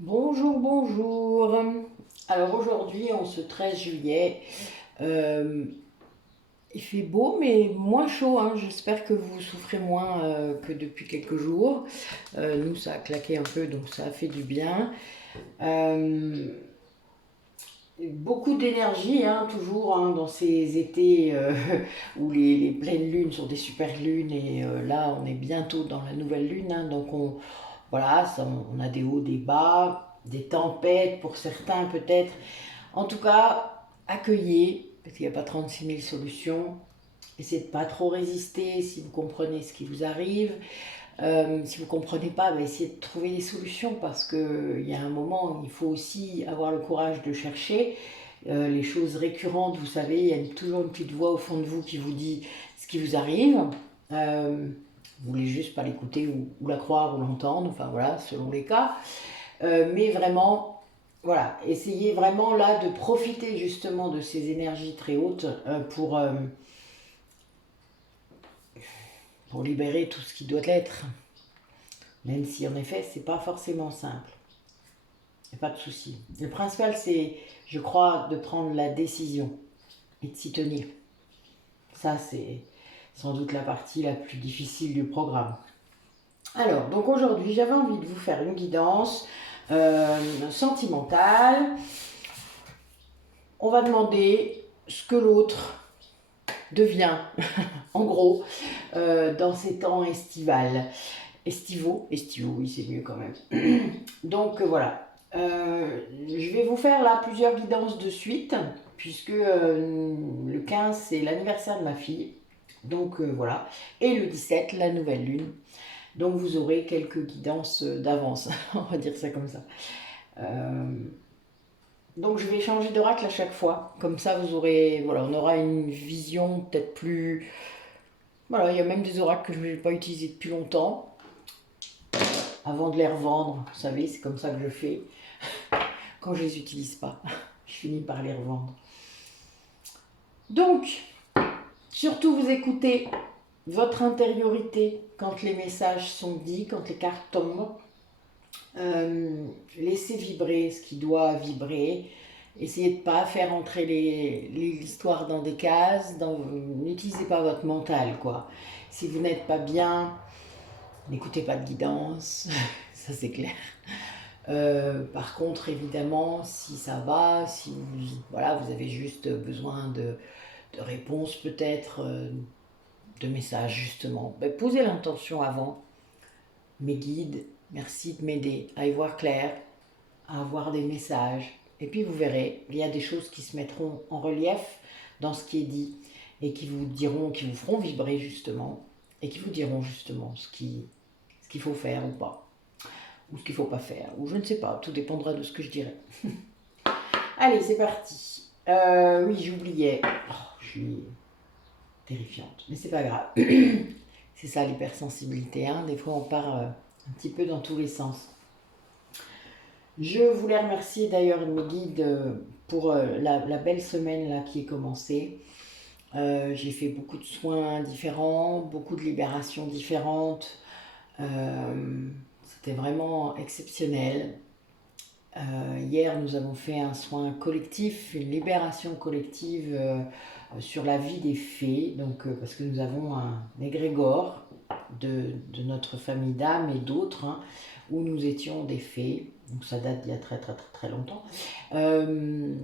Bonjour, bonjour. Alors aujourd'hui, en ce 13 juillet, euh, il fait beau mais moins chaud, hein. J'espère que vous souffrez moins que depuis quelques jours. Nous, ça a claqué un peu, donc ça a fait du bien. Euh, Beaucoup d'énergie, hein, toujours, hein, dans ces étés où les pleines lunes sont des super lunes et là, on est bientôt dans la nouvelle lune, hein, donc voilà, on a des hauts, des bas, des tempêtes pour certains peut-être. En tout cas, accueillez, parce qu'il n'y a pas 36 000 solutions. Essayez de pas trop résister si vous comprenez ce qui vous arrive. Si vous ne comprenez pas, essayez de trouver des solutions parce qu'il y a un moment où il faut aussi avoir le courage de chercher. Les choses récurrentes, vous savez, il y a toujours une petite voix au fond de vous qui vous dit ce qui vous arrive. Vous voulez juste pas l'écouter ou la croire ou l'entendre, enfin voilà, selon les cas. Mais vraiment, voilà, essayez vraiment là de profiter justement de ces énergies très hautes pour libérer tout ce qui doit l'être. Même si en effet, c'est pas forcément simple. Il n'y a pas de souci. Le principal, c'est, je crois, de prendre la décision et de s'y tenir. Ça, c'est sans doute la partie la plus difficile du programme. Alors, donc aujourd'hui, j'avais envie de vous faire une guidance sentimentale. On va demander ce que l'autre devient, en gros, dans ces temps estivaux, oui, c'est mieux quand même. Donc voilà. Je vais vous faire là plusieurs guidances de suite, puisque le 15 c'est l'anniversaire de ma fille. Donc voilà. Et le 17, la nouvelle lune. Donc vous aurez quelques guidances d'avance, on va dire ça comme ça. Euh, donc je vais changer d'oracle à chaque fois. Comme ça vous aurez, voilà, on aura une vision peut-être plus. Voilà, il y a même des oracles que je n'ai pas utilisés depuis longtemps, avant de les revendre. Vous savez, c'est comme ça que je fais quand je les utilise pas. Je finis par les revendre. Donc, surtout vous écoutez votre intériorité quand les messages sont dits, quand les cartes tombent. Laissez vibrer ce qui doit vibrer. Essayez de ne pas faire entrer l'histoire dans des cases. N'utilisez pas votre mental, quoi. Si vous n'êtes pas bien, n'écoutez pas de guidance. Ça, c'est clair. Par contre, évidemment, si ça va, si voilà, vous avez juste besoin de réponses peut-être, de messages justement, posez l'intention avant. Mes guides, merci de m'aider à y voir clair, à avoir des messages. Et puis vous verrez, il y a des choses qui se mettront en relief dans ce qui est dit et qui vous diront, qui vous feront vibrer justement et qui vous diront justement ce qu'il faut faire ou pas, ou ce qu'il ne faut pas faire, ou je ne sais pas, tout dépendra de ce que je dirai. Allez, c'est parti. Oui, j'oubliais. Oh, je suis terrifiante, mais c'est pas grave. C'est ça l'hypersensibilité, hein. Des fois on part un petit peu dans tous les sens. Je voulais remercier d'ailleurs mes guides pour la belle semaine là qui est commencée. J'ai fait beaucoup de soins différents, beaucoup de libérations différentes. C'était vraiment exceptionnel. Hier, nous avons fait un soin collectif, une libération collective sur la vie des fées, donc, parce que nous avons un égrégore de notre famille d'âmes et d'autres, hein, où nous étions des fées, donc ça date d'il y a très très très très longtemps. Euh,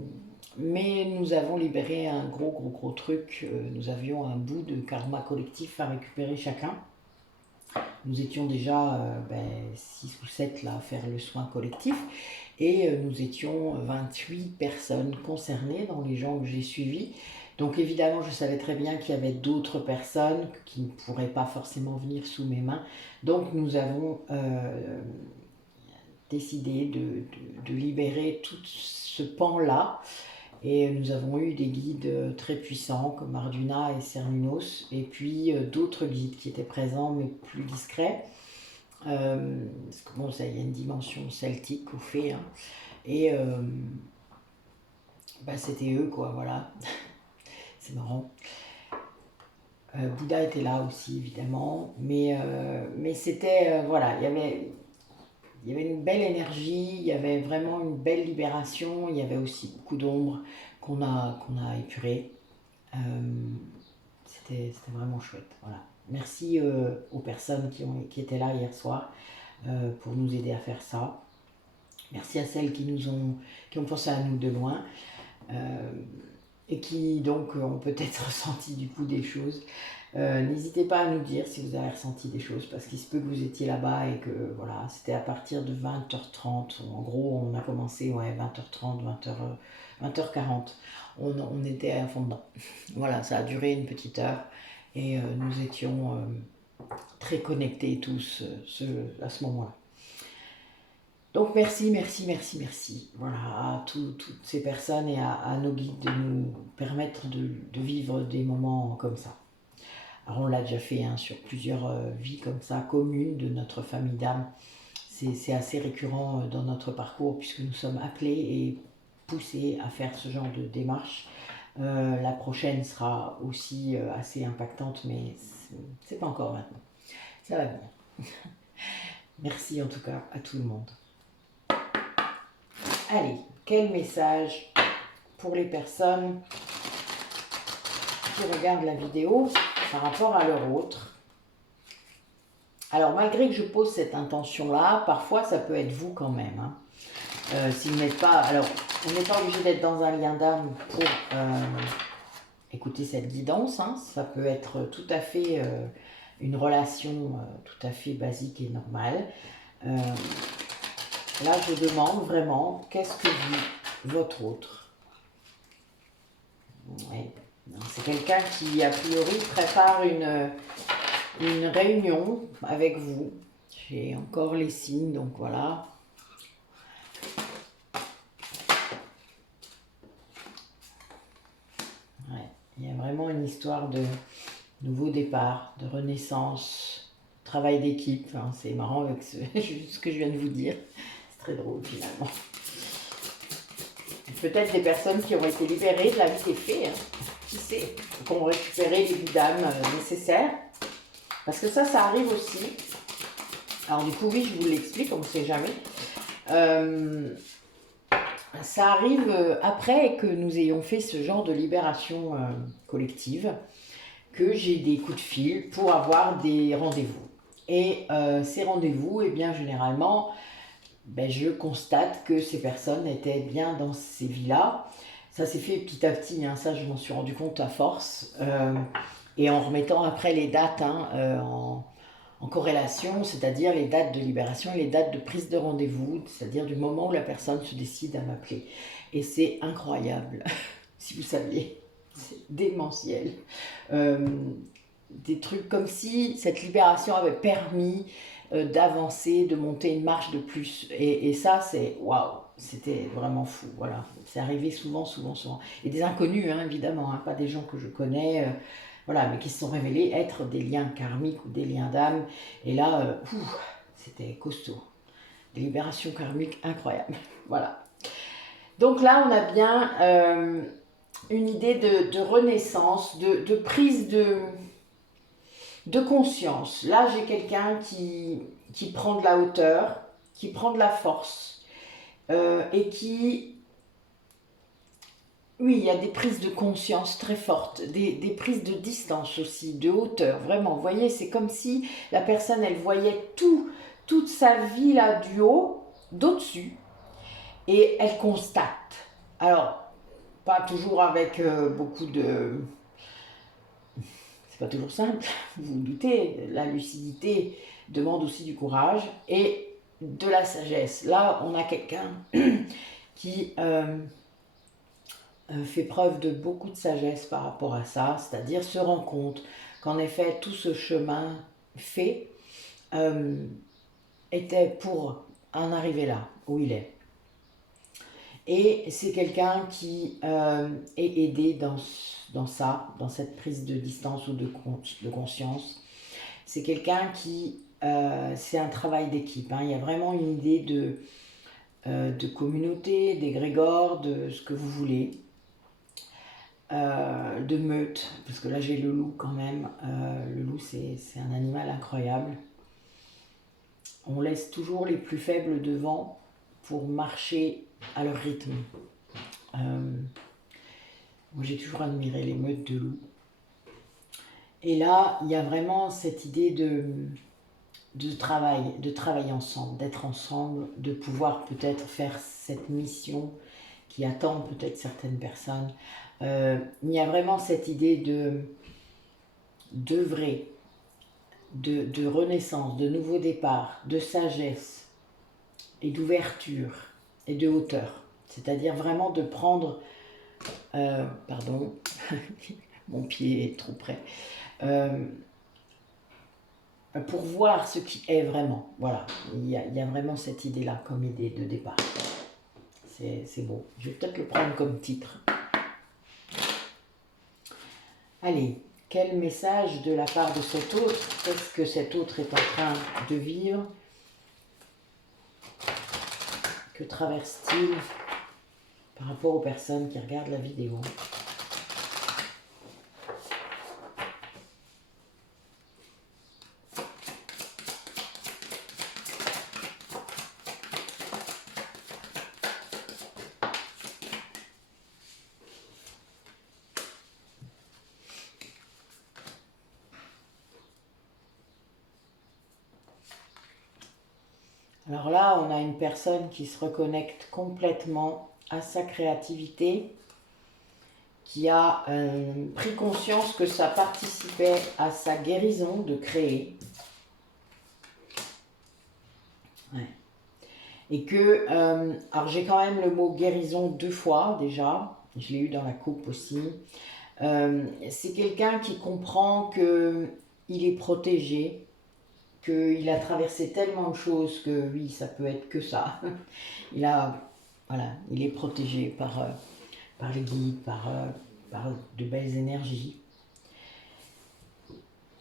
mais nous avons libéré un gros gros gros truc, nous avions un bout de karma collectif à récupérer chacun. Nous étions déjà 6 ou 7 là à faire le soin collectif et nous étions 28 personnes concernées dans les gens que j'ai suivis. Donc évidemment, je savais très bien qu'il y avait d'autres personnes qui ne pourraient pas forcément venir sous mes mains. Donc nous avons décidé de libérer tout ce pan-là. Et nous avons eu des guides très puissants comme Arjuna et Cernunnos, et puis d'autres guides qui étaient présents mais plus discrets. Parce que bon, ça, il y a une dimension celtique au fait, hein. Et c'était eux, quoi, voilà. C'est marrant. Bouddha était là aussi, évidemment. Mais c'était, voilà, il y avait il y avait une belle énergie, il y avait vraiment une belle libération, il y avait aussi beaucoup d'ombre qu'on a épuré. Euh, c'était vraiment chouette. Voilà. Merci aux personnes qui étaient là hier soir pour nous aider à faire ça. Merci à celles qui ont pensé à nous de loin et qui donc ont peut-être ressenti du coup des choses. N'hésitez pas à nous dire si vous avez ressenti des choses parce qu'il se peut que vous étiez là-bas et que voilà, c'était à partir de 20h30. En gros, on a commencé 20h30, 20h40. On était à fond dedans. Voilà, ça a duré une petite heure et nous étions très connectés tous à ce moment-là. Donc merci, merci, merci, merci. Voilà, à toutes ces personnes et à nos guides de nous permettre de vivre des moments comme ça. Alors on l'a déjà fait sur plusieurs vies comme ça, communes de notre famille d'âme. C'est assez récurrent dans notre parcours puisque nous sommes appelés et poussés à faire ce genre de démarche. La prochaine sera aussi assez impactante, mais c'est pas encore maintenant. Ça va venir. Merci en tout cas à tout le monde. Allez, quel message pour les personnes qui regardent la vidéo par rapport à leur autre. Alors malgré que je pose cette intention-là, parfois ça peut être vous quand même. Si vous n'êtes pas... Alors, on n'est pas obligé d'être dans un lien d'âme pour écouter cette guidance. Ça peut être tout à fait une relation tout à fait basique et normale. Là, je demande vraiment, qu'est-ce que vit votre autre? Ouais. C'est quelqu'un qui, a priori, prépare une réunion avec vous. J'ai encore les signes, donc voilà. Ouais. Il y a vraiment une histoire de nouveau départ, de renaissance, travail d'équipe. Enfin, c'est marrant avec ce que je viens de vous dire. C'est très drôle finalement. Peut-être des personnes qui ont été libérées de la vie des fées, qui sait, qui ont récupéré les vies d'âme nécessaires. Parce que ça arrive aussi. Alors du coup, oui, je vous l'explique, on ne sait jamais. Ça arrive après que nous ayons fait ce genre de libération collective, que j'ai des coups de fil pour avoir des rendez-vous. Et ces rendez-vous, eh bien, généralement, je constate que ces personnes étaient bien dans ces vies-là. Ça s'est fait petit à petit, ça je m'en suis rendu compte à force. Et en remettant après les dates en corrélation, c'est-à-dire les dates de libération et les dates de prise de rendez-vous, c'est-à-dire du moment où la personne se décide à m'appeler. Et c'est incroyable, si vous saviez, c'est démentiel. Des trucs comme si cette libération avait permis d'avancer, de monter une marche de plus. Et ça, c'est waouh, c'était vraiment fou. Voilà, c'est arrivé souvent, souvent, souvent. Et des inconnus, évidemment, pas des gens que je connais, voilà, mais qui se sont révélés être des liens karmiques ou des liens d'âme. Et là, c'était costaud. Des libérations karmiques incroyables. Voilà. Donc là, on a bien une idée de renaissance, de prise de conscience. Là, j'ai quelqu'un qui prend de la hauteur, qui prend de la force et qui... Oui, il y a des prises de conscience très fortes, des prises de distance aussi, de hauteur, vraiment. Vous voyez, c'est comme si la personne, elle voyait toute sa vie là du haut, d'au-dessus, et elle constate. Alors, pas toujours avec beaucoup de... C'est pas toujours simple, vous vous doutez, la lucidité demande aussi du courage et de la sagesse. Là, on a quelqu'un qui fait preuve de beaucoup de sagesse par rapport à ça, c'est-à-dire se rend compte qu'en effet, tout ce chemin fait était pour en arriver là, où il est. Et c'est quelqu'un qui est aidé dans ça, dans cette prise de distance ou de conscience. C'est quelqu'un qui... c'est un travail d'équipe. Il y a vraiment une idée de communauté, d'égrégore, de ce que vous voulez. De meute, parce que là j'ai le loup quand même. Le loup, c'est un animal incroyable. On laisse toujours les plus faibles devant pour marcher à leur rythme. Moi, j'ai toujours admiré les meutes de loups. Et là, il y a vraiment cette idée de travailler ensemble, d'être ensemble, de pouvoir peut-être faire cette mission qui attend peut-être certaines personnes. Il y a vraiment cette idée d'œuvrer, de renaissance, de nouveau départ, de sagesse et d'ouverture et de hauteur. C'est-à-dire vraiment de prendre... pardon, mon pied est trop près. Pour voir ce qui est vraiment. Voilà, il y a vraiment cette idée-là comme idée de départ. C'est beau. Je vais peut-être le prendre comme titre. Allez, quel message de la part de cet autre? Qu'est-ce que cet autre est en train de vivre? Que traverse-t-il par rapport aux personnes qui regardent la vidéo? Alors là, on a une personne qui se reconnecte complètement à sa créativité, qui a pris conscience que ça participait à sa guérison de créer. Ouais. Et que, alors j'ai quand même le mot guérison 2 fois déjà, je l'ai eu dans la coupe aussi. C'est quelqu'un qui comprend qu'il est protégé, qu'il a traversé tellement de choses que oui, ça peut être que ça. Voilà, il est protégé par les guides, par de belles énergies.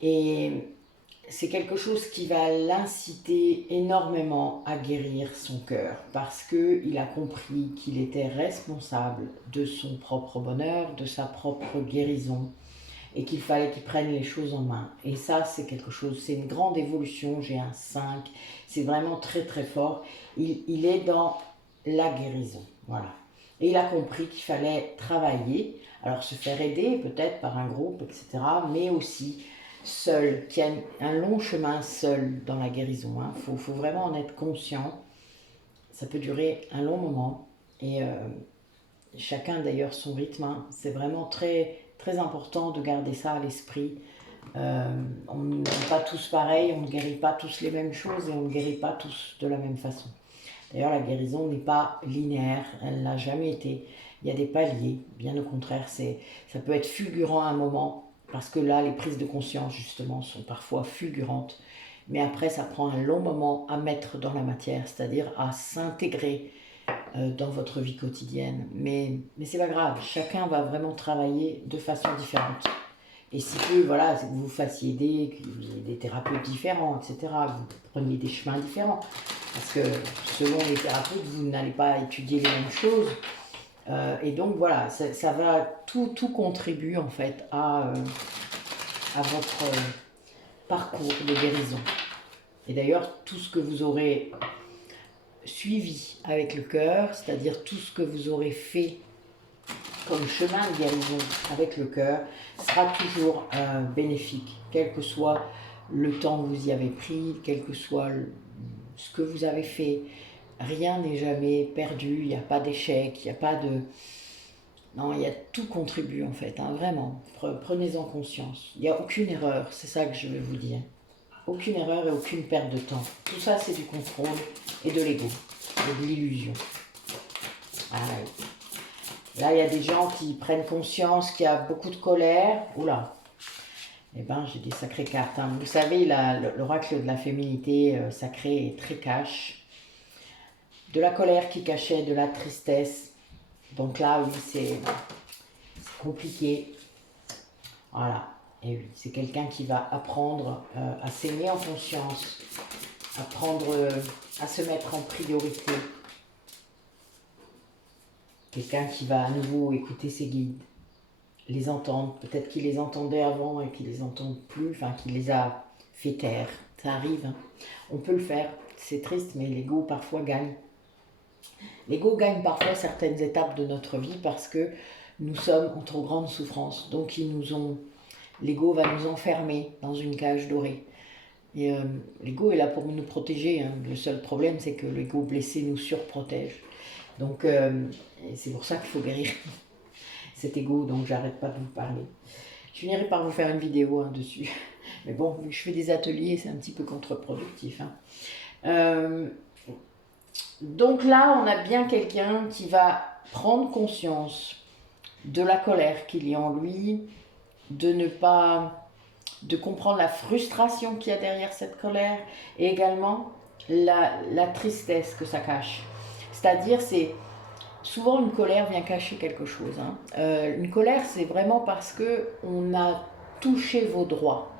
Et c'est quelque chose qui va l'inciter énormément à guérir son cœur parce qu'il a compris qu'il était responsable de son propre bonheur, de sa propre guérison et qu'il fallait qu'il prenne les choses en main. Et ça, c'est quelque chose, c'est une grande évolution. J'ai un 5, c'est vraiment très très fort. Il est dans la guérison, voilà. Et il a compris qu'il fallait travailler, alors se faire aider peut-être par un groupe, etc., mais aussi seul, qu'il y a un long chemin seul dans la guérison. Faut vraiment en être conscient. Ça peut durer un long moment et chacun d'ailleurs son rythme. C'est vraiment très, très important de garder ça à l'esprit. On n'est pas tous pareils, on ne guérit pas tous les mêmes choses et on ne guérit pas tous de la même façon. D'ailleurs, la guérison n'est pas linéaire, elle n'a jamais été. Il y a des paliers, bien au contraire, ça peut être fulgurant à un moment, parce que là, les prises de conscience, justement, sont parfois fulgurantes. Mais après, ça prend un long moment à mettre dans la matière, c'est-à-dire à s'intégrer dans votre vie quotidienne. Mais c'est pas grave, chacun va vraiment travailler de façon différente. Et si peu, voilà, vous vous fassiez aider, que vous ayez des thérapeutes différents, etc., que vous preniez des chemins différents. Parce que selon les thérapeutes, vous n'allez pas étudier les mêmes choses. Et donc voilà, ça va, tout contribue en fait à votre parcours de guérison. Et d'ailleurs, tout ce que vous aurez suivi avec le cœur, c'est-à-dire tout ce que vous aurez fait comme chemin de guérison avec le cœur, sera toujours bénéfique, quel que soit le temps que vous y avez pris, quel que soit ce que vous avez fait. Rien n'est jamais perdu, il n'y a pas d'échec, il n'y a pas de... Non, il y a tout contribue en fait, vraiment. Prenez-en conscience. Il n'y a aucune erreur, c'est ça que je veux vous dire. Aucune erreur et aucune perte de temps. Tout ça, c'est du contrôle et de l'ego, et de l'illusion. Là, il y a des gens qui prennent conscience qu'il y a beaucoup de colère. Oula, eh ben, j'ai des sacrées cartes. Vous savez, l'oracle de la féminité sacrée est très cash. De la colère qui cachait de la tristesse. Donc là, oui, c'est compliqué. Voilà. Et oui, c'est quelqu'un qui va apprendre à s'aimer en conscience, apprendre à se mettre en priorité. Quelqu'un qui va à nouveau écouter ses guides, les entendre. Peut-être qu'il les entendait avant et qu'il les entend plus, enfin qu'il les a fait taire. Ça arrive, hein. On peut le faire. c'est triste, mais l'ego parfois gagne. L'ego gagne parfois certaines étapes de notre vie parce que nous sommes en trop grande souffrance. Donc l'ego va nous enfermer dans une cage dorée. Et l'ego est là pour nous protéger, hein. Le seul problème, c'est que l'ego blessé nous surprotège. Donc c'est pour ça qu'il faut guérir cet ego, donc j'arrête pas de vous parler. Je finirai par vous faire une vidéo dessus. Mais bon, vu que je fais des ateliers, c'est un petit peu contre-productif. Donc là, on a bien quelqu'un qui va prendre conscience de la colère qu'il y a en lui, de comprendre la frustration qu'il y a derrière cette colère, et également la tristesse que ça cache. C'est-à-dire, souvent une colère vient cacher quelque chose. Une colère, c'est vraiment parce qu'on a touché vos droits,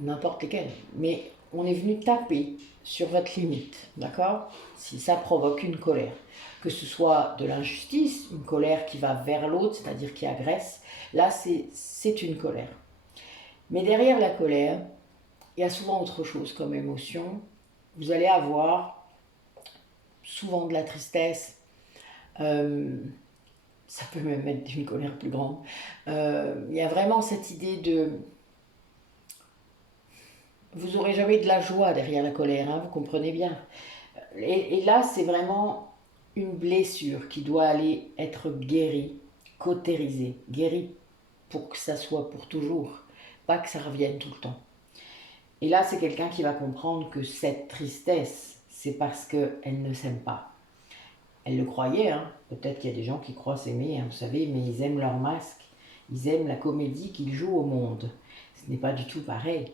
n'importe lesquels, mais on est venu taper sur votre limite, d'accord? Si ça provoque une colère, que ce soit de l'injustice, une colère qui va vers l'autre, c'est-à-dire qui agresse, là c'est une colère. Mais derrière la colère, il y a souvent autre chose comme émotion. Vous allez avoir souvent de la tristesse, ça peut même être une colère plus grande. Il y a vraiment cette idée de... Vous n'aurez jamais de la joie derrière la colère, vous comprenez bien. Et là, c'est vraiment une blessure qui doit aller être guérie, cautérisée, guérie pour que ça soit pour toujours, pas que ça revienne tout le temps. Et là, c'est quelqu'un qui va comprendre que cette tristesse, c'est parce qu'elle ne s'aime pas. Elle le croyait, peut-être qu'il y a des gens qui croient s'aimer, vous savez, mais ils aiment leur masque, ils aiment la comédie qu'ils jouent au monde. Ce n'est pas du tout pareil.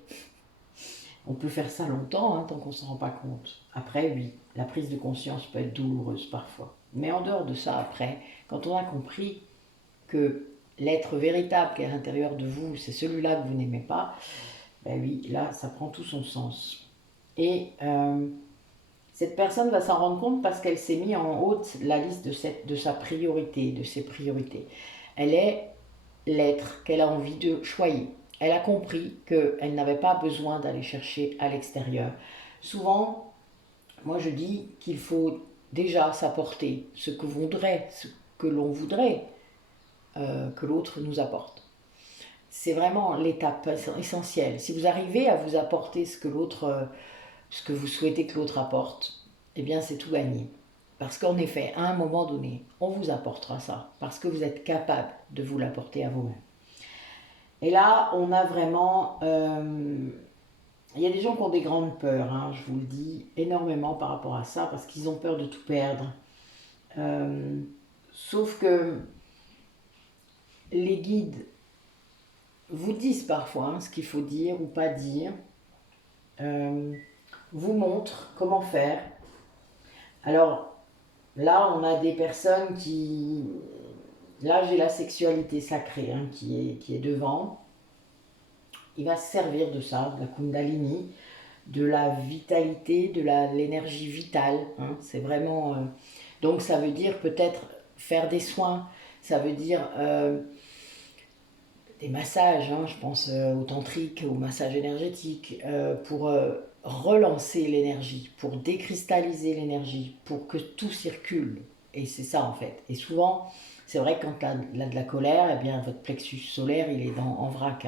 On peut faire ça longtemps, tant qu'on ne s'en rend pas compte. Après, oui, la prise de conscience peut être douloureuse parfois. Mais en dehors de ça, après, quand on a compris que l'être véritable qui est à l'intérieur de vous, c'est celui-là que vous n'aimez pas, ben oui, là, ça prend tout son sens. Et cette personne va s'en rendre compte parce qu'elle s'est mise en haut la liste de sa priorité, de ses priorités. Elle est l'être qu'elle a envie de choyer. Elle a compris qu'elle n'avait pas besoin d'aller chercher à l'extérieur. Souvent, moi je dis qu'il faut déjà s'apporter ce que l'on voudrait que l'autre nous apporte. C'est vraiment l'étape essentielle. Si vous arrivez à vous apporter ce que vous souhaitez que l'autre apporte, eh bien c'est tout gagné. Parce qu'en effet, à un moment donné, on vous apportera ça, parce que vous êtes capable de vous l'apporter à vous-même. Et là, on a vraiment... il y a des gens qui ont des grandes peurs, je vous le dis, énormément par rapport à ça, parce qu'ils ont peur de tout perdre. Sauf que les guides vous disent parfois ce qu'il faut dire ou pas dire, vous montrent comment faire. Alors là, on a des personnes qui... Là, j'ai la sexualité sacrée qui est devant. Il va se servir de ça, de la Kundalini, de la vitalité, de l'énergie vitale. C'est vraiment... Donc ça veut dire peut-être faire des soins, ça veut dire des massages, je pense au tantrique, au massage énergétique, pour relancer l'énergie, pour décristalliser l'énergie, pour que tout circule. Et c'est ça en fait. Et souvent, c'est vrai que quand il y a de la colère, eh bien, votre plexus solaire, il est en vrac.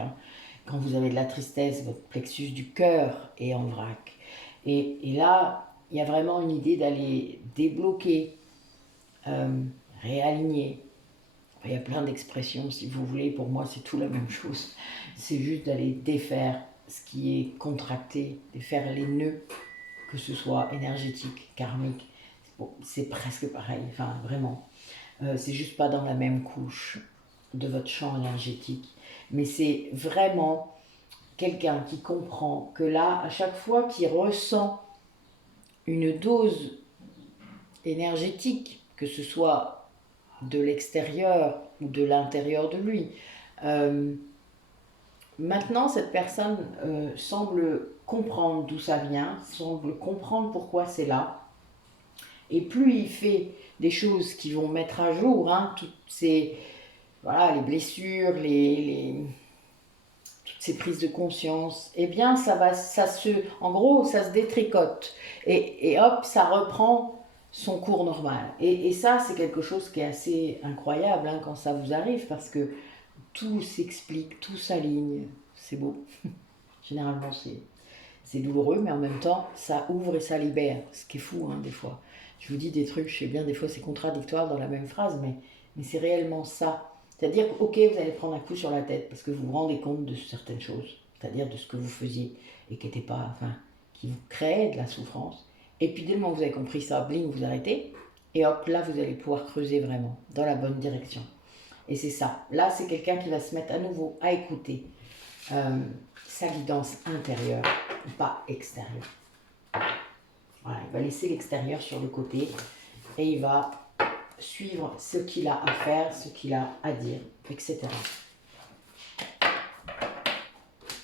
Quand vous avez de la tristesse, votre plexus du cœur est en vrac. Et là, il y a vraiment une idée d'aller débloquer, réaligner. Il y a plein d'expressions, si vous voulez. Pour moi, c'est tout la même chose. C'est juste d'aller défaire ce qui est contracté, défaire les nœuds, que ce soit énergétique, karmique. C'est presque pareil, vraiment. C'est juste pas dans la même couche de votre champ énergétique. Mais c'est vraiment quelqu'un qui comprend que là, à chaque fois qu'il ressent une dose énergétique, que ce soit de l'extérieur ou de l'intérieur de lui, maintenant cette personne semble comprendre d'où ça vient, semble comprendre pourquoi c'est là. Et plus il fait des choses qui vont mettre à jour toutes ces... Voilà, les blessures, toutes ces prises de conscience, eh bien, en gros, ça se détricote. Et hop, ça reprend son cours normal. Et ça, c'est quelque chose qui est assez incroyable hein, quand ça vous arrive, parce que tout s'explique, tout s'aligne. C'est beau. Généralement, c'est douloureux, mais en même temps, ça ouvre et ça libère. Ce qui est fou, hein, des fois. Je vous dis des trucs, je sais bien, des fois, c'est contradictoire dans la même phrase, mais c'est réellement ça. C'est-à-dire, ok, vous allez prendre un coup sur la tête parce que vous vous rendez compte de certaines choses, c'est-à-dire de ce que vous faisiez et qui n'était pas, enfin, qui vous créait de la souffrance. Et puis dès le moment où vous avez compris ça, bling, vous arrêtez. Et hop, là, vous allez pouvoir creuser vraiment dans la bonne direction. Et c'est ça. Là, c'est quelqu'un qui va se mettre à nouveau à écouter euh, sa guidance intérieure, pas extérieure. Voilà, il va laisser l'extérieur sur le côté et il va suivre ce qu'il a à faire, ce qu'il a à dire, etc.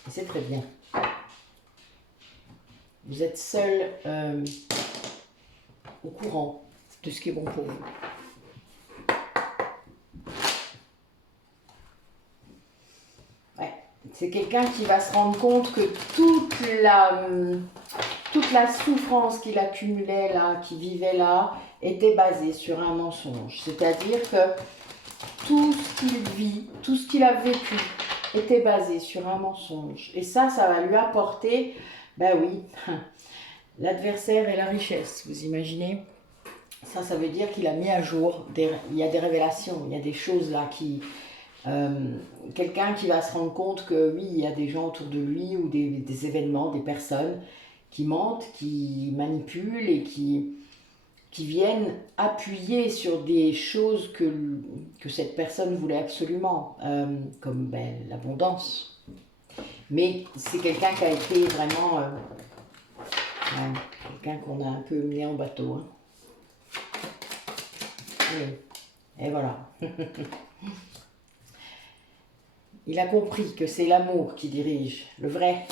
Et c'est très bien. Vous êtes seul au courant de ce qui est bon pour vous. Ouais. C'est quelqu'un qui va se rendre compte que toute la souffrance qu'il accumulait là, qu'il vivait là, était basée sur un mensonge. C'est-à-dire que tout ce qu'il vit, tout ce qu'il a vécu, était basé sur un mensonge. Et ça va lui apporter, ben oui, l'adversaire et la richesse, vous imaginez? Ça veut dire qu'il a mis à jour, il y a des révélations, il y a des choses là qui... quelqu'un qui va se rendre compte que oui, il y a des gens autour de lui ou des événements, des personnes qui mentent, qui manipulent et qui viennent appuyer sur des choses que cette personne voulait absolument, comme l'abondance. Mais c'est quelqu'un qui a été vraiment quelqu'un qu'on a un peu mené en bateau. Hein. Et voilà. Il a compris que c'est l'amour qui dirige, le vrai.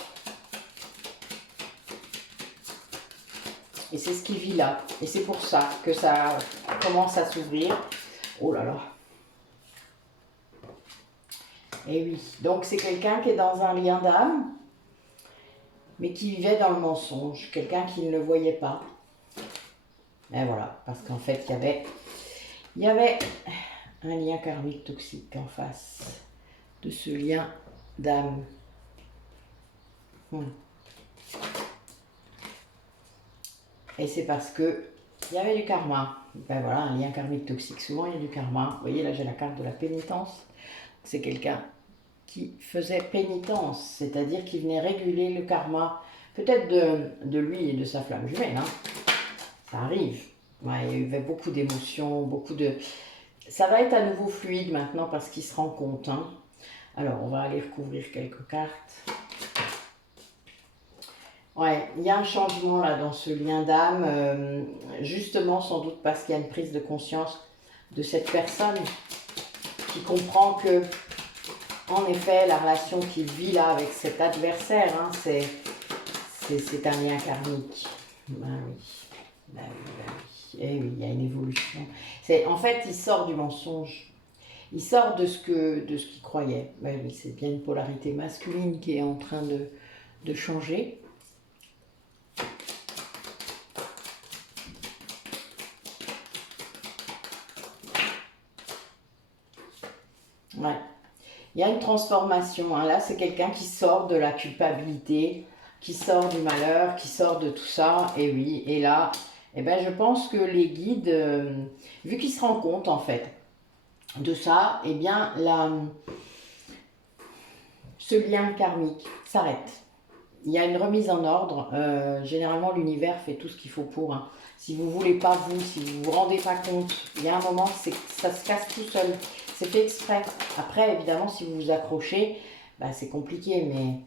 Et c'est ce qu'il vit là. Et c'est pour ça que ça commence à s'ouvrir. Oh là là. Et oui. Donc c'est quelqu'un qui est dans un lien d'âme, mais qui vivait dans le mensonge. Quelqu'un qui ne le voyait pas. Et voilà. Parce qu'en fait, il y avait un lien karmique toxique en face de ce lien d'âme. Et c'est parce que il y avait du karma. Ben voilà, un lien karmique toxique, souvent il y a du karma. Vous voyez, là j'ai la carte de la pénitence. C'est quelqu'un qui faisait pénitence, c'est-à-dire qui venait réguler le karma, peut-être de lui et de sa flamme jumelle. Hein. Ça arrive. Ouais, il y avait beaucoup d'émotions, beaucoup de... Ça va être à nouveau fluide maintenant parce qu'il se rend compte. Hein. Alors, on va aller recouvrir quelques cartes. Ouais, il y a un changement là dans ce lien d'âme, justement sans doute parce qu'il y a une prise de conscience de cette personne qui comprend que, en effet, la relation qu'il vit là avec cet adversaire, hein, c'est un lien karmique. Ben oui, ben oui, ben oui. Et oui, il y a une évolution. En fait, il sort du mensonge. Il sort de ce qu'il croyait. Ben oui, c'est bien une polarité masculine qui est en train de changer. Ouais. Il y a une transformation. Hein. Là, c'est quelqu'un qui sort de la culpabilité, qui sort du malheur, qui sort de tout ça. Et oui, et là, eh ben, je pense que les guides, vu qu'ils se rendent compte en fait de ça, eh bien, ce lien karmique s'arrête. Il y a une remise en ordre. Généralement, l'univers fait tout ce qu'il faut pour. Hein. Si vous ne voulez pas vous, si vous ne vous rendez pas compte, il y a un moment, ça se casse tout seul. C'est fait exprès. Après, évidemment, si vous vous accrochez, bah, c'est compliqué, mais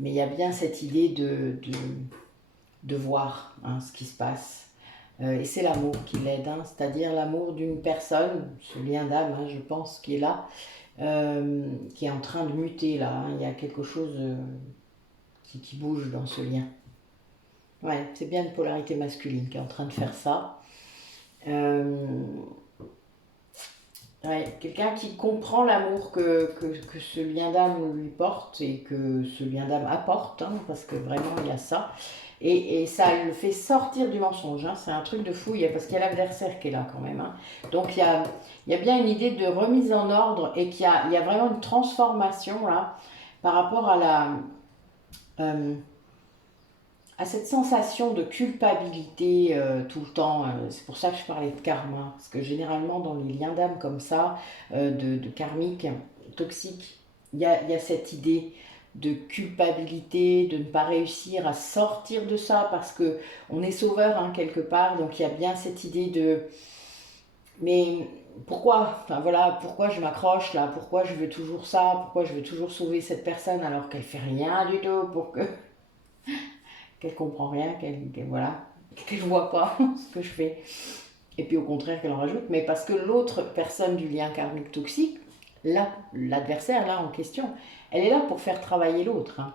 il y a bien cette idée de voir hein, ce qui se passe. Et c'est l'amour qui l'aide, hein, c'est-à-dire l'amour d'une personne, ce lien d'âme, hein, je pense, qui est là, qui est en train de muter là. Hein. Il y a quelque chose qui bouge dans ce lien. Ouais, c'est bien une polarité masculine qui est en train de faire ça. Ouais, quelqu'un qui comprend l'amour que ce lien d'âme lui porte et que ce lien d'âme apporte, hein, parce que vraiment il y a ça. Et ça le fait sortir du mensonge, hein, c'est un truc de fou, parce qu'il y a l'adversaire qui est là quand même, hein. Donc il y a bien une idée de remise en ordre et qu'il y a vraiment une transformation là par rapport euh, à cette sensation de culpabilité tout le temps. C'est pour ça que je parlais de karma, parce que généralement dans les liens d'âme comme ça, de karmique, toxique, il y a cette idée de culpabilité, de ne pas réussir à sortir de ça, parce que on est sauveur, hein, quelque part, donc il y a bien cette idée de mais pourquoi, enfin voilà, pourquoi je m'accroche là, pourquoi je veux toujours ça, pourquoi je veux toujours sauver cette personne alors qu'elle fait rien du tout pour que qu'elle comprend rien, voilà, qu'elle voit pas ce que je fais. Et puis au contraire qu'elle en rajoute, mais parce que l'autre personne du lien karmique toxique, là, l'adversaire là en question, elle est là pour faire travailler l'autre, hein.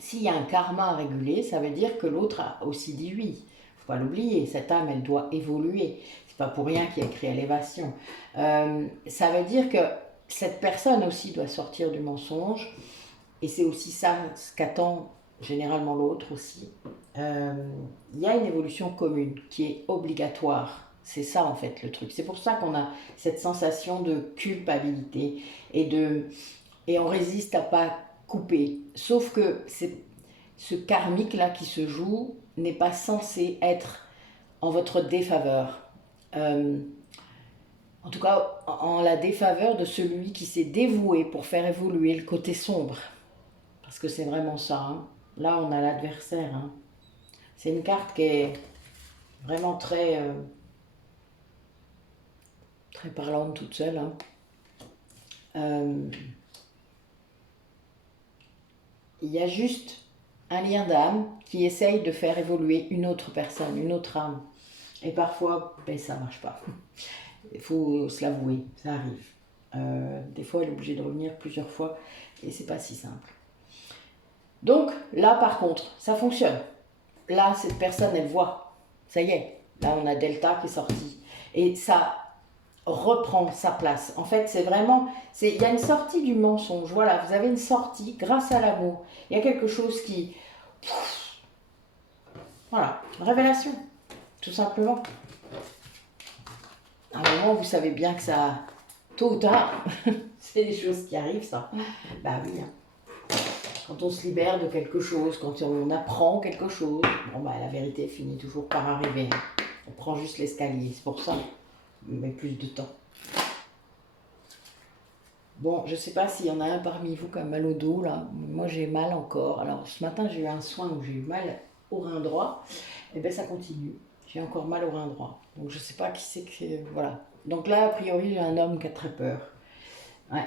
S'il y a un karma à réguler, ça veut dire que l'autre a aussi dit oui. Faut pas l'oublier, cette âme, elle doit évoluer. C'est pas pour rien qu'il y a écrit élévation. Ça veut dire que cette personne aussi doit sortir du mensonge. Et c'est aussi ça ce qu'attend généralement l'autre aussi. Il y a une évolution commune qui est obligatoire. C'est ça en fait le truc. C'est pour ça qu'on a cette sensation de culpabilité et on résiste à pas couper. Sauf que ce karmique là qui se joue n'est pas censé être en votre défaveur. Euh, en tout cas, en la défaveur de celui qui s'est dévoué pour faire évoluer le côté sombre. Parce que c'est vraiment ça, hein. Là, on a l'adversaire, hein. C'est une carte qui est vraiment très parlante toute seule, hein. Euh, il y a juste un lien d'âme qui essaye de faire évoluer une autre personne, une autre âme. Et parfois, ben, ça marche pas. Il faut se l'avouer, ça arrive. Des fois, elle est obligée de revenir plusieurs fois et c'est pas si simple. Donc là, par contre, ça fonctionne. Là, cette personne, elle voit. Ça y est, là, on a Delta qui est sorti. Et ça reprend sa place. En fait, c'est vraiment... il y a une sortie du mensonge. Voilà, vous avez une sortie grâce à l'amour. Il y a quelque chose qui... Voilà, révélation, tout simplement. À un moment, vous savez bien que ça... Tôt ou tard, c'est des choses qui arrivent, ça. Bah oui, hein. Quand on se libère de quelque chose, quand on apprend quelque chose, bon bah la vérité finit toujours par arriver, hein. On prend juste l'escalier, c'est pour ça, on met plus de temps. Bon, je sais pas s'il y en a un parmi vous qui a mal au dos là, moi j'ai mal encore. Alors ce matin j'ai eu un soin où j'ai eu mal au rein droit, et ben ça continue, j'ai encore mal au rein droit. Donc je sais pas qui c'est que... Voilà. Donc là a priori j'ai un homme qui a très peur. Ouais,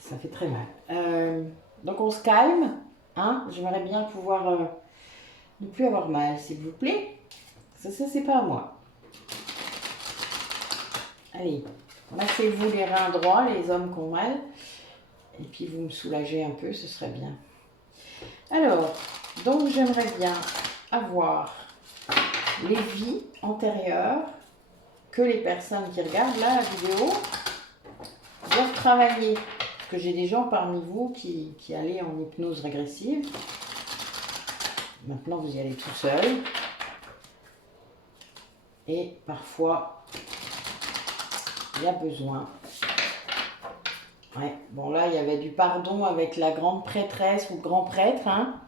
ça fait très mal. Donc on se calme, hein. J'aimerais bien pouvoir ne plus avoir mal, s'il vous plaît. Ça c'est pas à moi. Allez, massez-vous les reins droits, les hommes qui ont mal. Et puis vous me soulagez un peu, ce serait bien. Alors, donc j'aimerais bien avoir les vies antérieures que les personnes qui regardent là la vidéo doivent travailler. Parce que j'ai des gens parmi vous qui allaient en hypnose régressive. Maintenant, vous y allez tout seul. Et parfois, il y a besoin. Ouais, bon là, il y avait du pardon avec la grande prêtresse ou le grand prêtre, hein.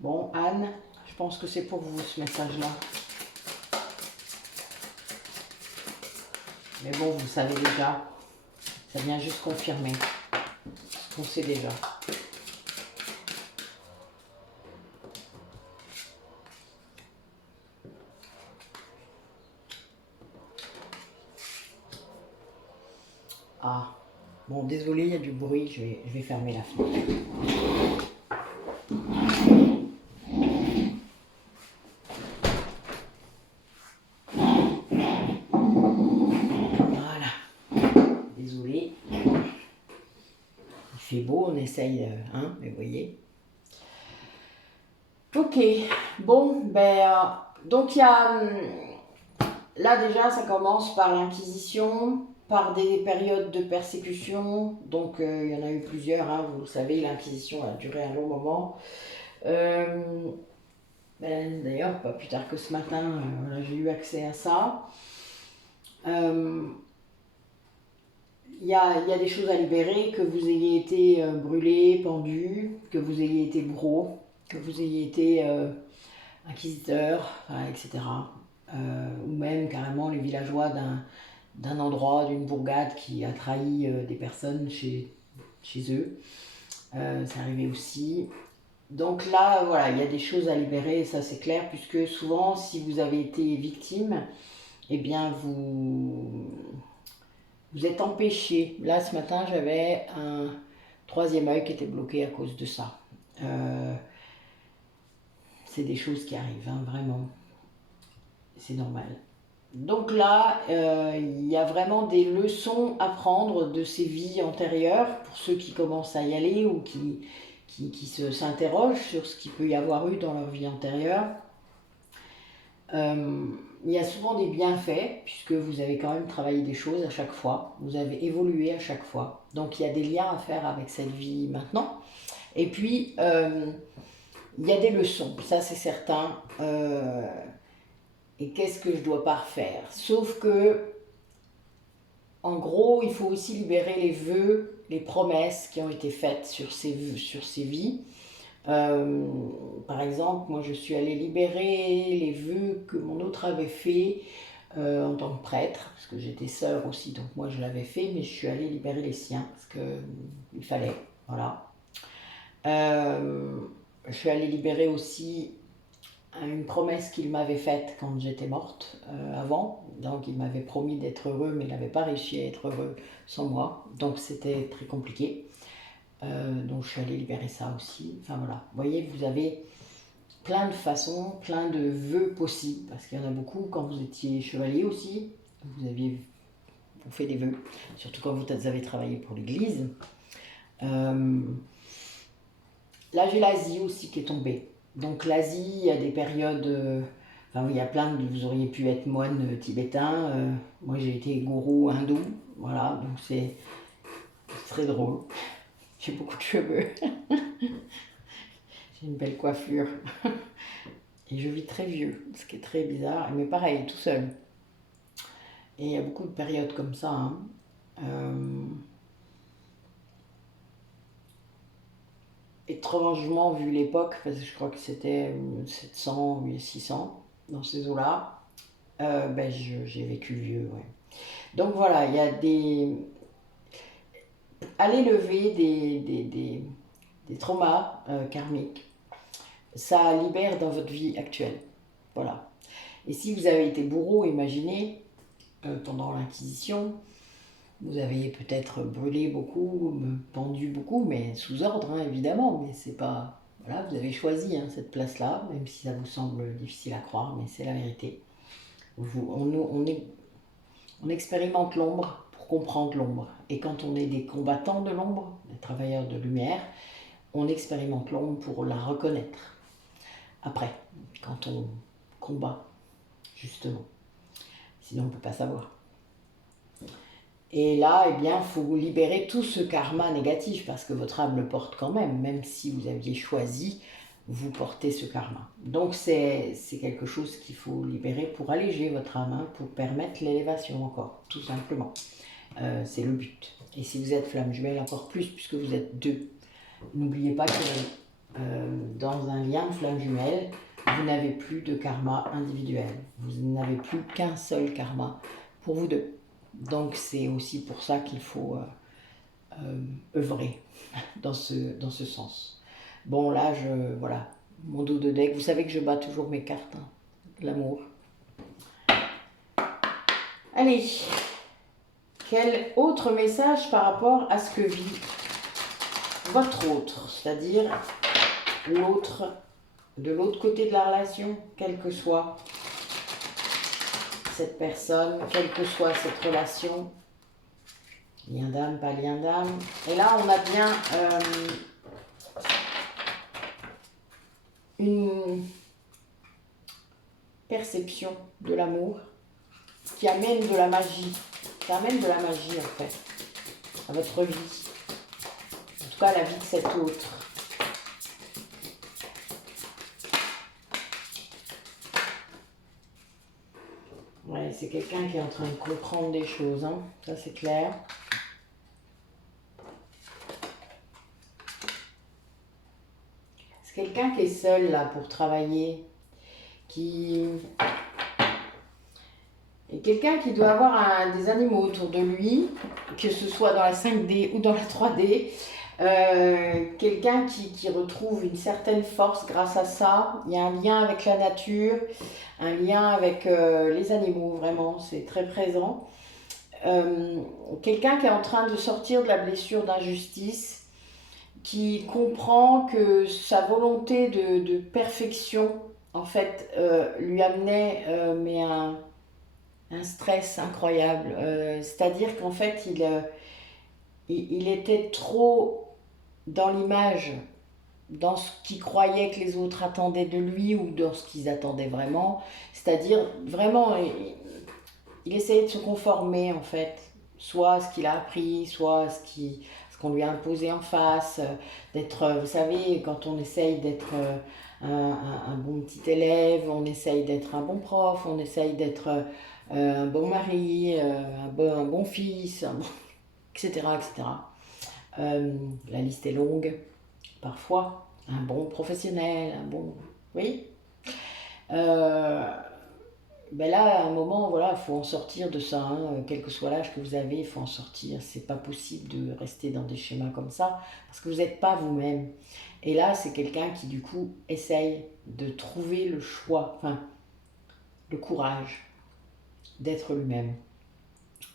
Bon, Anne, je pense que c'est pour vous ce message-là. Mais bon, vous savez déjà. Ça vient juste confirmer ce qu'on sait déjà. Ah, bon, désolé, il y a du bruit, je vais fermer la fenêtre. Voilà, désolé. Il fait beau, on essaye, hein, mais vous voyez. Ok, bon, donc il y a... Là déjà, ça commence par l'Inquisition. par des périodes de persécution. Donc il y en a eu plusieurs, hein, vous le savez, l'Inquisition a duré un long moment. D'ailleurs, pas plus tard que ce matin, voilà, j'ai eu accès à ça. Il y a des choses à libérer, que vous ayez été brûlé, pendu, que vous ayez été bourreau, que vous ayez été inquisiteur, etc. Ou même carrément les villageois d'un endroit, d'une bourgade qui a trahi des personnes chez eux. C'est arrivé aussi. Donc là, voilà, il y a des choses à libérer, ça c'est clair, puisque souvent, si vous avez été victime, eh bien, vous êtes empêché. Là, ce matin, j'avais un troisième œil qui était bloqué à cause de ça. C'est des choses qui arrivent, hein, vraiment. C'est normal. Donc là, il y a vraiment des leçons à prendre de ces vies antérieures, pour ceux qui commencent à y aller ou qui s'interrogent sur ce qu'il peut y avoir eu dans leur vie antérieure. Il y a souvent des bienfaits, puisque vous avez quand même travaillé des choses à chaque fois, vous avez évolué à chaque fois. Donc il y a des liens à faire avec cette vie maintenant. Et puis, il y a des leçons, ça c'est certain. Et qu'est-ce que je dois pas refaire? Sauf que, en gros, il faut aussi libérer les vœux, les promesses qui ont été faites sur ces vies. Par exemple, moi je suis allée libérer les vœux que mon autre avait fait en tant que prêtre, parce que j'étais sœur aussi, donc moi je l'avais fait, mais je suis allée libérer les siens, parce qu'il fallait, voilà. Je suis allée libérer aussi une promesse qu'il m'avait faite quand j'étais morte avant. Donc il m'avait promis d'être heureux, mais il n'avait pas réussi à être heureux sans moi. Donc c'était très compliqué. Donc je suis allée libérer ça aussi. Enfin voilà, vous voyez, vous avez plein de façons, plein de vœux possibles, parce qu'il y en a beaucoup. Quand vous étiez chevalier aussi, vous fait des vœux, surtout quand vous avez travaillé pour l'église. Là j'ai l'Asie aussi qui est tombée. Donc l'Asie, il y a des périodes, enfin il y a plein de, vous auriez pu être moine tibétain, moi j'ai été gourou hindou, voilà, donc c'est très drôle. J'ai beaucoup de cheveux, j'ai une belle coiffure, et je vis très vieux, ce qui est très bizarre, mais pareil, tout seul. Et il y a beaucoup de périodes comme ça, hein. Étrangement, vu l'époque, parce que je crois que c'était 700 ou 600 dans ces eaux-là, j'ai vécu vieux, ouais. Donc voilà, il y a des... Allez lever des traumas karmiques, ça libère dans votre vie actuelle, voilà. Et si vous avez été bourreau, imaginez, pendant l'Inquisition, vous avez peut-être brûlé beaucoup, pendu beaucoup, mais sous ordre, hein, évidemment, mais c'est pas... Voilà, vous avez choisi, hein, cette place-là, même si ça vous semble difficile à croire, mais c'est la vérité. On expérimente l'ombre pour comprendre l'ombre. Et quand on est des combattants de l'ombre, des travailleurs de lumière, on expérimente l'ombre pour la reconnaître. Après, quand on combat, justement. Sinon, on ne peut pas savoir. Et là, eh bien, il faut libérer tout ce karma négatif, parce que votre âme le porte quand même si vous aviez choisi, vous portez ce karma. Donc c'est quelque chose qu'il faut libérer pour alléger votre âme, hein, pour permettre l'élévation encore, tout simplement. C'est le but. Et si vous êtes flamme jumelle, encore plus, puisque vous êtes deux. N'oubliez pas que dans un lien de flamme jumelle, vous n'avez plus de karma individuel. Vous n'avez plus qu'un seul karma pour vous deux. Donc c'est aussi pour ça qu'il faut œuvrer dans ce sens. Bon là, voilà, mon dos de deck, vous savez que je bats toujours mes cartes, hein, l'amour. Allez, quel autre message par rapport à ce que vit votre autre, c'est-à-dire l'autre, de l'autre côté de la relation, quelle que soit cette personne, quelle que soit cette relation, lien d'âme, pas lien d'âme. Et là, on a bien une perception de l'amour qui amène de la magie. Ça amène de la magie en fait, à votre vie. En tout cas, à la vie de cet autre. Ouais, c'est quelqu'un qui est en train de comprendre des choses, hein. Ça c'est clair. C'est quelqu'un qui est seul là pour travailler, qui et quelqu'un qui doit avoir des animaux autour de lui, que ce soit dans la 5D ou dans la 3D. Quelqu'un qui retrouve une certaine force grâce à ça. Il y a un lien avec la nature, un lien avec les animaux, vraiment, c'est très présent. Quelqu'un qui est en train de sortir de la blessure d'injustice, qui comprend que sa volonté de perfection, en fait, lui amenait mais un stress incroyable. C'est-à-dire qu'en fait, il était trop dans l'image, dans ce qu'il croyait que les autres attendaient de lui ou dans ce qu'ils attendaient vraiment. C'est-à-dire, vraiment, il essayait de se conformer, en fait, soit à ce qu'il a appris, soit à ce qu'on lui a imposé en face, d'être, vous savez, quand on essaye d'être un bon petit élève, on essaye d'être un bon prof, on essaye d'être un bon mari, un bon fils, etc., etc. La liste est longue, parfois. Un bon professionnel, un bon... Oui. Ben là, à un moment, voilà, il faut en sortir de ça, hein. Quel que soit l'âge que vous avez, il faut en sortir. C'est pas possible de rester dans des schémas comme ça, parce que vous n'êtes pas vous-même. Et là, c'est quelqu'un qui, du coup, essaye de trouver le choix, enfin, le courage d'être lui-même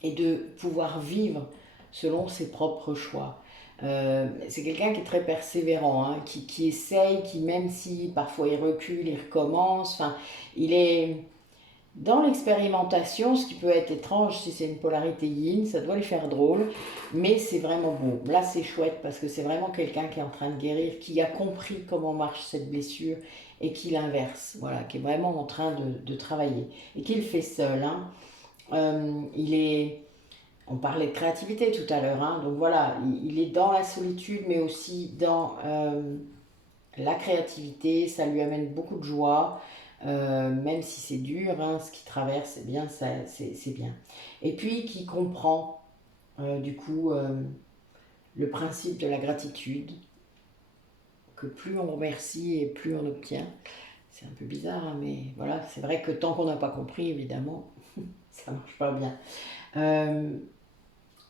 et de pouvoir vivre selon ses propres choix. C'est quelqu'un qui est très persévérant, hein, qui essaye, qui même si parfois il recule, il recommence, enfin, il est dans l'expérimentation, ce qui peut être étrange si c'est une polarité yin, ça doit lui faire drôle, mais c'est vraiment beau. Là c'est chouette parce que c'est vraiment quelqu'un qui est en train de guérir, qui a compris comment marche cette blessure et qui l'inverse, voilà, qui est vraiment en train de travailler et qui le fait seul, hein. Il est On parlait de créativité tout à l'heure, hein, donc voilà, il est dans la solitude, mais aussi dans la créativité, ça lui amène beaucoup de joie, même si c'est dur, hein, ce qu'il traverse, c'est bien, c'est bien. Et puis qui comprend, du coup, le principe de la gratitude, que plus on remercie et plus on obtient. C'est un peu bizarre, hein, mais voilà, c'est vrai que tant qu'on n'a pas compris, évidemment, ça marche pas bien.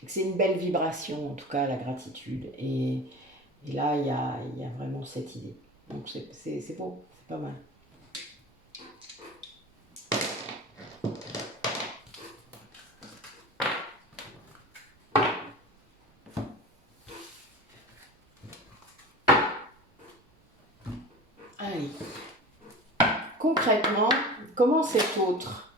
C'est une belle vibration, en tout cas, la gratitude. Et là, il y a vraiment cette idée. Donc, c'est beau, c'est pas mal. Allez. Concrètement, comment cet autre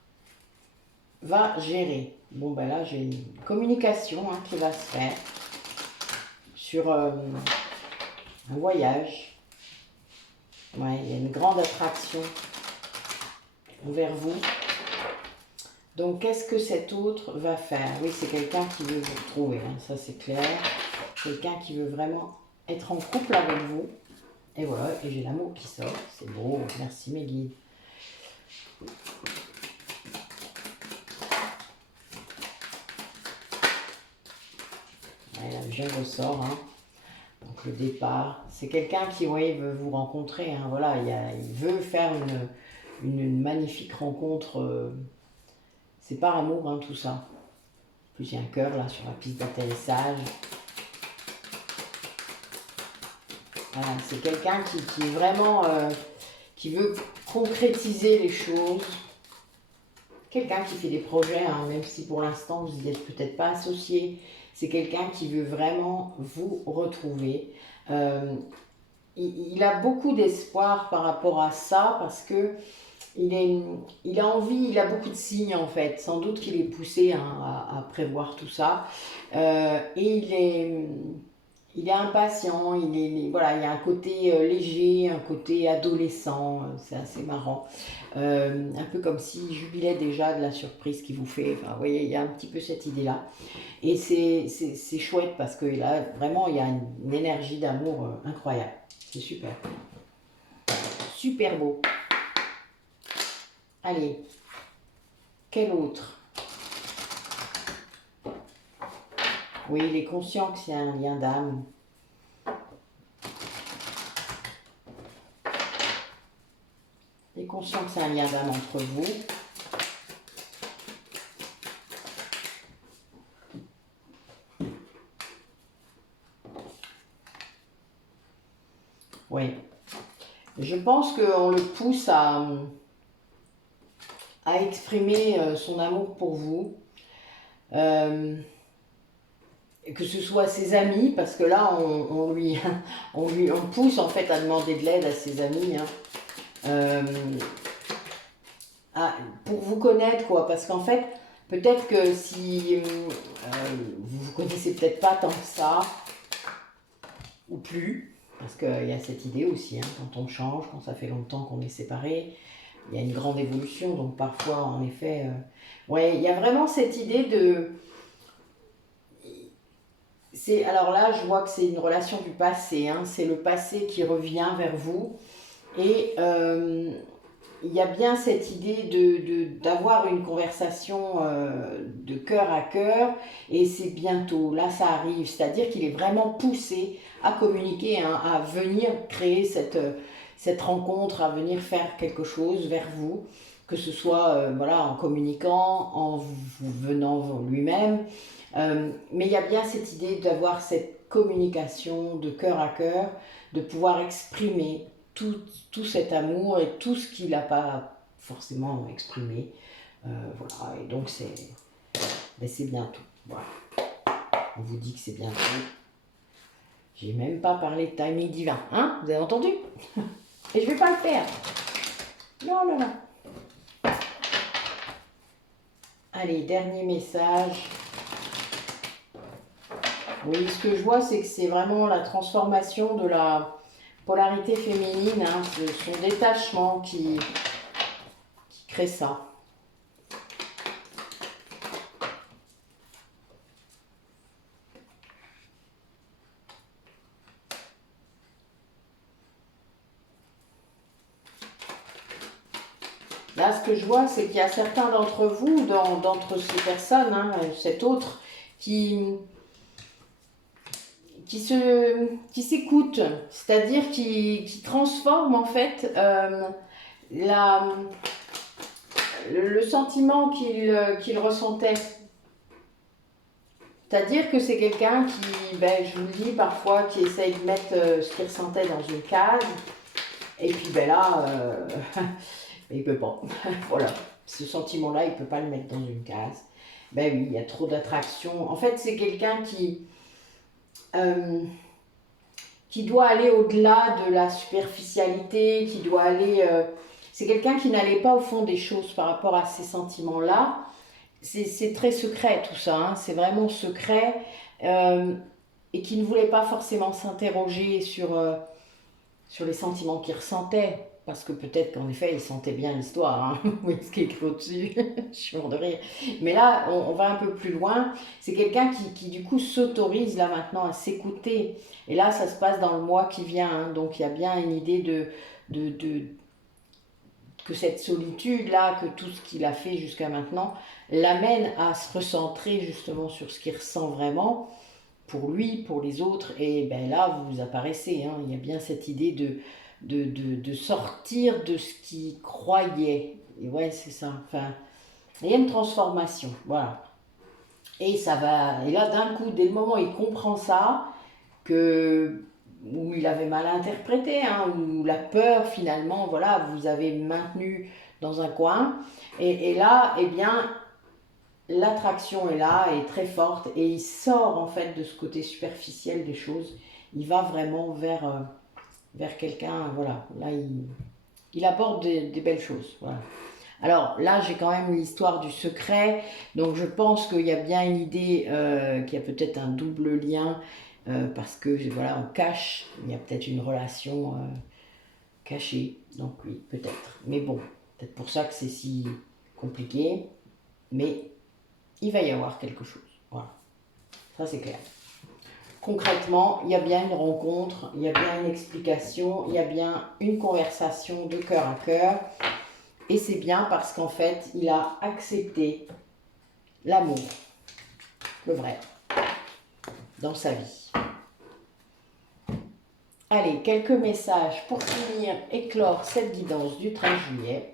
va gérer? Bon, ben là, j'ai une communication, hein, qui va se faire sur un voyage. Ouais, il y a une grande attraction vers vous. Donc, qu'est-ce que cet autre va faire? Oui, c'est quelqu'un qui veut vous retrouver, hein, ça c'est clair. Quelqu'un qui veut vraiment être en couple avec vous. Et voilà, et j'ai l'amour qui sort. C'est beau, merci mes guides. Ouais, la Vierge ressort, hein. Donc le départ, c'est quelqu'un qui, oui, veut vous rencontrer, hein. Voilà, il veut faire une magnifique rencontre. C'est par amour, hein, tout ça. En plus, il y a un cœur là sur la piste d'atterrissage. Voilà, c'est quelqu'un qui est vraiment, qui veut concrétiser les choses. Quelqu'un qui fait des projets, hein, même si pour l'instant vous n'y êtes peut-être pas associé. C'est quelqu'un qui veut vraiment vous retrouver. Il a beaucoup d'espoir par rapport à ça parce que il a envie, il a beaucoup de signes en fait. Sans doute qu'il est poussé, hein, à prévoir tout ça. Et il est impatient, voilà, il y a un côté léger, un côté adolescent, c'est assez marrant. Un peu comme s'il jubilait déjà de la surprise qu'il vous fait. Enfin, vous voyez, il y a un petit peu cette idée-là. Et c'est chouette parce que là, vraiment, il y a une énergie d'amour incroyable. C'est super. Super beau. Allez, quel autre? Oui, il est conscient que c'est un lien d'âme. Il est conscient que c'est un lien d'âme entre vous. Oui. Je pense qu'on le pousse à exprimer son amour pour vous. Que ce soit ses amis, parce que là, on pousse en fait à demander de l'aide à ses amis. Hein. Pour vous connaître, quoi. Parce qu'en fait, peut-être que si vous connaissez peut-être pas tant que ça, ou plus, parce qu'il y a cette idée aussi, hein, quand on change, quand ça fait longtemps qu'on est séparés, il y a une grande évolution, donc parfois, en effet, ouais, il y a vraiment cette idée de... Alors là, je vois que c'est une relation du passé, hein, c'est le passé qui revient vers vous, et il y a bien cette idée d'avoir une conversation de cœur à cœur, et c'est bientôt, là ça arrive, c'est-à-dire qu'il est vraiment poussé à communiquer, hein, à venir créer cette rencontre, à venir faire quelque chose vers vous, que ce soit voilà, en communiquant, en vous venant lui-même, mais il y a bien cette idée d'avoir cette communication de cœur à cœur, de pouvoir exprimer tout cet amour et tout ce qu'il n'a pas forcément exprimé. Voilà, et donc c'est bientôt. Voilà. On vous dit que c'est bientôt. J'ai même pas parlé de timing divin, hein? Vous avez entendu? Et je vais pas le faire. Non, non, non. Allez, dernier message. Oui, ce que je vois, c'est que c'est vraiment la transformation de la polarité féminine, hein, son détachement qui crée ça. Là, ce que je vois, c'est qu'il y a certains d'entre vous, d'entre ces personnes, hein, cet autre, qui s'écoute, c'est-à-dire qui transforme en fait le sentiment qu'il ressentait. C'est-à-dire que c'est quelqu'un qui, ben, je vous le dis parfois, qui essaye de mettre ce qu'il ressentait dans une case, et puis ben là, il peut pas. Voilà, ce sentiment-là, il peut pas le mettre dans une case. Ben oui, il y a trop d'attraction. En fait, c'est quelqu'un qui doit aller au-delà de la superficialité, qui doit aller... c'est quelqu'un qui n'allait pas au fond des choses par rapport à ces sentiments-là. C'est très secret tout ça, hein, c'est vraiment secret, et qui ne voulait pas forcément s'interroger sur les sentiments qu'il ressentait. Parce que peut-être qu'en effet, il sentait bien l'histoire, hein. Oui, ce qui est écrit au-dessus, je suis mort de rire. Mais là, on va un peu plus loin. C'est quelqu'un qui du coup, s'autorise là maintenant à s'écouter. Et là, ça se passe dans le mois qui vient. Hein. Donc, il y a bien une idée que cette solitude-là, que tout ce qu'il a fait jusqu'à maintenant, l'amène à se recentrer justement sur ce qu'il ressent vraiment, pour lui, pour les autres. Et ben là, vous apparaissez. Hein. Il y a bien cette idée de sortir de ce qu'il croyait. Et ouais, c'est ça. Enfin, il y a une transformation. Voilà. Et ça va. Et là, d'un coup, dès le moment où il comprend ça, où il avait mal interprété, hein, où la peur finalement, voilà, vous avez maintenu dans un coin. Et là, eh bien, l'attraction est là, est très forte, et il sort en fait de ce côté superficiel des choses. Il va vraiment vers quelqu'un, voilà. Là, il apporte des belles choses. Voilà. Alors là, j'ai quand même l'histoire du secret, donc je pense qu'il y a bien une idée qu'il y a peut-être un double lien, parce que voilà, on cache, il y a peut-être une relation cachée, donc oui, peut-être. Mais bon, peut-être pour ça que c'est si compliqué, mais il va y avoir quelque chose. Voilà, ça c'est clair. Concrètement, il y a bien une rencontre, il y a bien une explication, il y a bien une conversation de cœur à cœur. Et c'est bien parce qu'en fait, il a accepté l'amour, le vrai, dans sa vie. Allez, quelques messages pour finir et clore cette guidance du 13 juillet.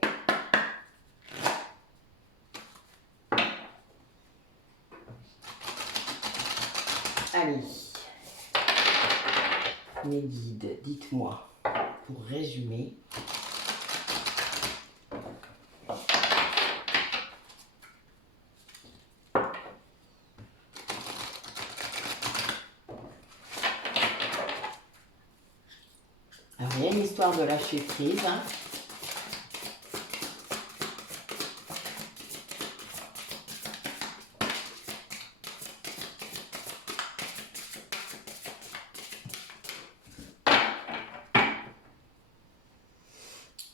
Allez, mes guides, dites-moi, pour résumer. Alors, il y a une histoire de lâcher prise, hein.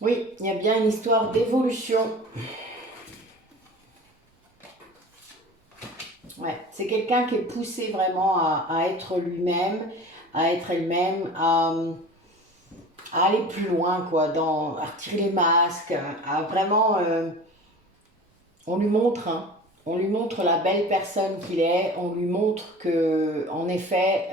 Oui, il y a bien une histoire d'évolution. Ouais, c'est quelqu'un qui est poussé vraiment à être lui-même, à être elle-même, à aller plus loin, quoi, à retirer les masques, à vraiment... on lui montre, hein, on lui montre la belle personne qu'il est, on lui montre que, en effet,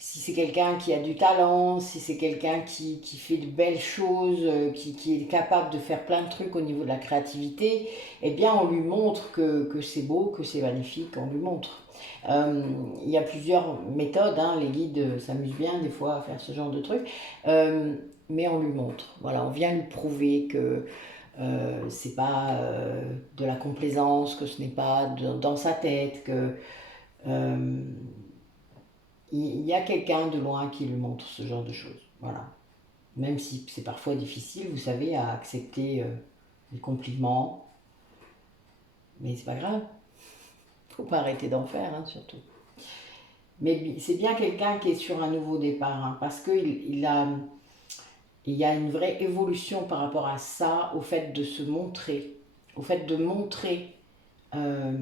si c'est quelqu'un qui a du talent, si c'est quelqu'un qui fait de belles choses, qui est capable de faire plein de trucs au niveau de la créativité, eh bien on lui montre que c'est beau, que c'est magnifique, on lui montre. Il y a plusieurs méthodes, hein, les guides s'amusent bien des fois à faire ce genre de trucs, mais on lui montre, voilà, on vient lui prouver que c'est pas de la complaisance, que ce n'est pas dans sa tête, que euh, il y a quelqu'un de loin qui lui montre ce genre de choses. Voilà. Même si c'est parfois difficile, vous savez, à accepter les compliments, mais c'est pas grave. Faut pas arrêter d'en faire, hein, surtout. Mais c'est bien quelqu'un qui est sur un nouveau départ, hein, parce qu'il il y a une vraie évolution par rapport à ça, au fait de se montrer, au fait de montrer euh,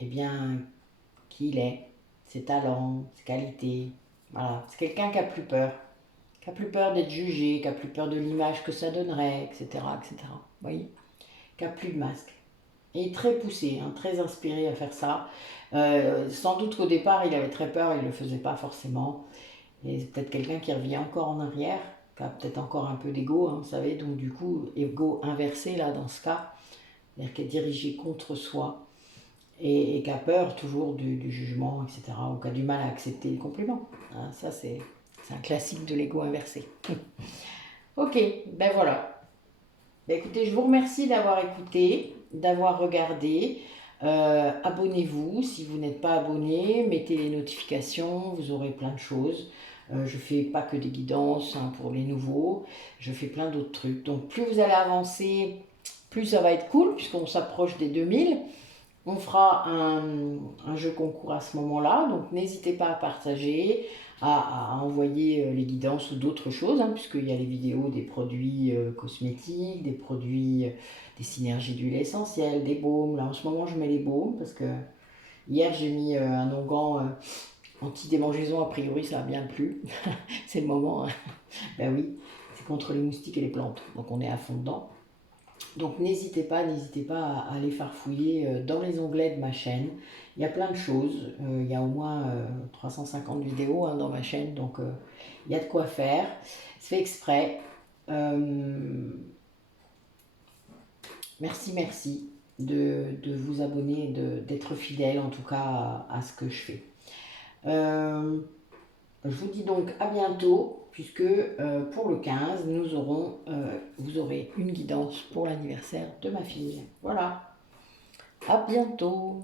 eh bien, qui il est, ses talents, ses qualités. Voilà, c'est quelqu'un qui a plus peur d'être jugé, qui a plus peur de l'image que ça donnerait, etc., etc. Vous voyez, qui a plus de masque. Et très poussé, hein, très inspiré à faire ça. Sans doute qu'au départ, il avait très peur, il ne le faisait pas forcément. Et c'est peut-être quelqu'un qui revient encore en arrière, qui a peut-être encore un peu d'ego, hein, vous savez, donc du coup, ego inversé là dans ce cas, c'est-à-dire qui est dirigé contre soi et qui a peur toujours du jugement, etc., ou qui a du mal à accepter les compliments. Hein, ça, c'est un classique de l'ego inversé. Ok, ben voilà. Ben écoutez, je vous remercie d'avoir écouté, d'avoir regardé. Abonnez-vous si vous n'êtes pas abonné, mettez les notifications, vous aurez plein de choses. Je fais pas que des guidances, hein, pour les nouveaux, je fais plein d'autres trucs. Donc plus vous allez avancer, plus ça va être cool, puisqu'on s'approche des 2000. On fera un jeu concours à ce moment-là, donc n'hésitez pas à partager, à envoyer les guidances ou d'autres choses, hein, puisqu'il y a les vidéos des produits cosmétiques, des produits, des synergies d'huile essentielle, des baumes. Là en ce moment je mets les baumes, parce que hier j'ai mis un onguent anti-démangeaison, a priori ça a bien plu, c'est le moment, hein. Ben oui, c'est contre les moustiques et les plantes, donc on est à fond dedans. Donc n'hésitez pas à aller farfouiller dans les onglets de ma chaîne. Il y a plein de choses. Il y a au moins 350 vidéos, hein, dans ma chaîne, donc il y a de quoi faire. C'est fait exprès. Merci de vous abonner, d'être fidèle en tout cas à ce que je fais. Je vous dis donc à bientôt, puisque pour le 15, vous aurez une guidance pour l'anniversaire de ma fille. Voilà, à bientôt.